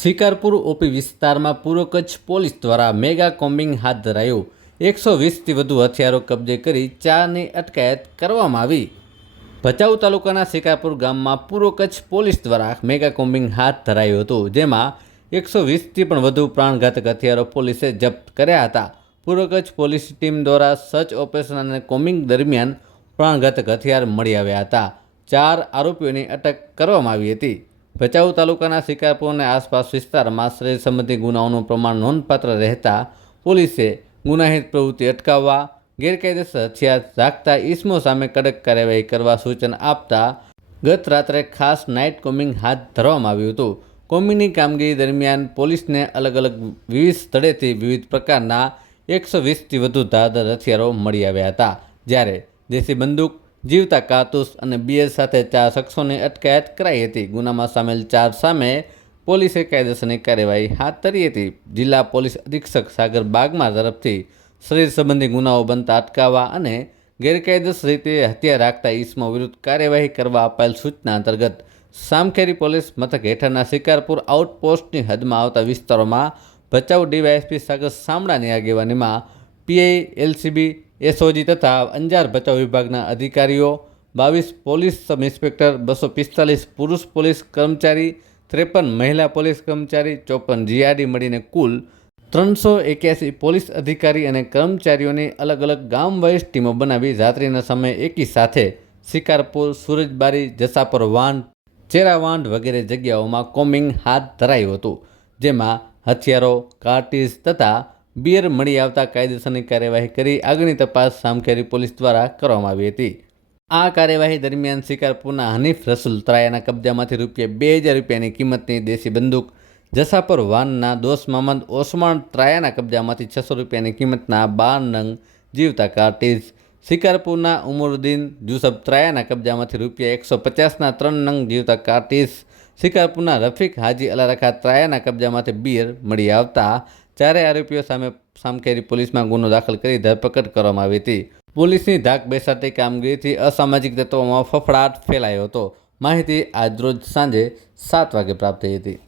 Shikarpur OP વિસ્તારમાં પૂર્વ Kutch police દ્વારા મેગા કોમ્બિંગ હાથ ધરાયું. એકસો વીસથી વધુ હથિયારો કબજે કરી ચારની અટકાયત કરવામાં આવી. ભચાઉ તાલુકાના શિકારપુર ગામમાં પૂર્વ કચ્છ પોલીસ દ્વારા મેગા કોમ્બિંગ હાથ ધરાયું હતું, જેમાં એકસો વીસથી પણ વધુ પ્રાણઘાતક હથિયારો પોલીસે જપ્ત કર્યા હતા. પૂર્વ કચ્છ પોલીસ ટીમ દ્વારા સર્ચ ઓપરેશન અને કોમ્બિંગ દરમિયાન પ્રાણઘાતક હથિયાર મળી આવ્યા હતા. ચાર આરોપીઓની અટક કરવામાં આવી હતી. ભચાઉ તાલુકાના શિકારપુર અને આસપાસ વિસ્તારમાં શરીર સંબંધી ગુનાઓનું પ્રમાણ નોંધપાત્ર રહેતા પોલીસે ગુનાહિત પ્રવૃત્તિ અટકાવવા, ગેરકાયદેસર હથિયાર રાખતા, ઈસમો સામે કડક કાર્યવાહી કરવા સૂચન આપતા ગત રાત્રે ખાસ નાઇટ કોમિંગ હાથ ધરવામાં આવ્યું હતું. કોમિંગની કામગીરી દરમિયાન પોલીસને અલગ અલગ વિવિધ સ્થળેથી વિવિધ પ્રકારના એકસો વીસથી વધુ ધારદાર હથિયારો મળી આવ્યા હતા. જ્યારે દેશી બંદૂક જીવતા કાતુસ અને બીએર સાથે ચાર શખ્સોની અટકાયત કરાઈ હતી. ગુનામાં સામેલ ચાર સામે પોલીસે કાયદેસરની કાર્યવાહી હાથ ધરી હતી. જિલ્લા પોલીસ અધિક્ષક સાગર બાગમા તરફથી શરીર સંબંધી ગુનાઓ બનતા અટકાવવા અને ગેરકાયદેસર રીતે હત્યા રાખતા ઈસમો વિરુદ્ધ કાર્યવાહી કરવા અપાયેલ સૂચના અંતર્ગત સામખેરી પોલીસ મથક હેઠળના શિકારપુર આઉટપોસ્ટની હદમાં આવતા વિસ્તારોમાં ભચાઉ ડીવાયએસપી સાગર સામડાની આગેવાનીમાં પીઆઈ એલસીબી એસઓજી તથા અંજાર ભચાઉ વિભાગના અધિકારીઓ, બાવીસ પોલીસ સબ ઇન્સ્પેક્ટર બસો પિસ્તાલીસ પુરુષ પોલીસ કર્મચારી, ત્રેપન મહિલા પોલીસ કર્મચારી, ચોપન જીઆરડી મળીને કુલ ત્રણસો એક્યાસી પોલીસ અધિકારી અને કર્મચારીઓની અલગ અલગ ગામ વાઇઝ ટીમો બનાવી રાત્રિના સમયે એકી સાથે શિકારપુર, સુરજબારી, જસાપર વાંઢ ચેરાવાંઢ વગેરે જગ્યાઓમાં કોમિંગ હાથ ધરાયું હતું, જેમાં હથિયારો કાર્ટીસ તથા બિયર મળી આવતા કાયદેસરની કાર્યવાહી કરી આગળની તપાસ સામખેરી પોલીસ દ્વારા કરવામાં આવી હતી. આ કાર્યવાહી દરમિયાન શિકારપુરના હનીફ રસુલ ત્રાયાના કબજામાંથી રૂપિયા બે હજાર રૂપિયાની કિંમતની દેશી બંદૂક, જસાપર વાનના દોસ્ત મહમદ ઓસમાન ત્રાયાના કબજામાંથી છસો રૂપિયાની કિંમતના બાર નંગ જીવતા કાર્ટીજ શિકારપુરના ઉમરુદ્દીન જુસબ ત્રાયાના કબજામાંથી રૂપિયા એકસો પચાસના ત્રણ નંગ જીવતા કાર્ટીસ શિકારપુરના રફીક હાજી અલારખા ત્રાયાના કબજામાંથી બિયર મળી આવતા ચારેય આરોપીઓ સામે સામખેરી પોલીસમાં ગુનો દાખલ કરી ધરપકડ કરવામાં આવી હતી. પોલીસની ધાક બેસાતી કામગીરીથી અસામાજિક તત્વોમાં ફફડાટ ફેલાયો હતો. માહિતી આજરોજ સાંજે સાત વાગે પ્રાપ્ત થઈ હતી.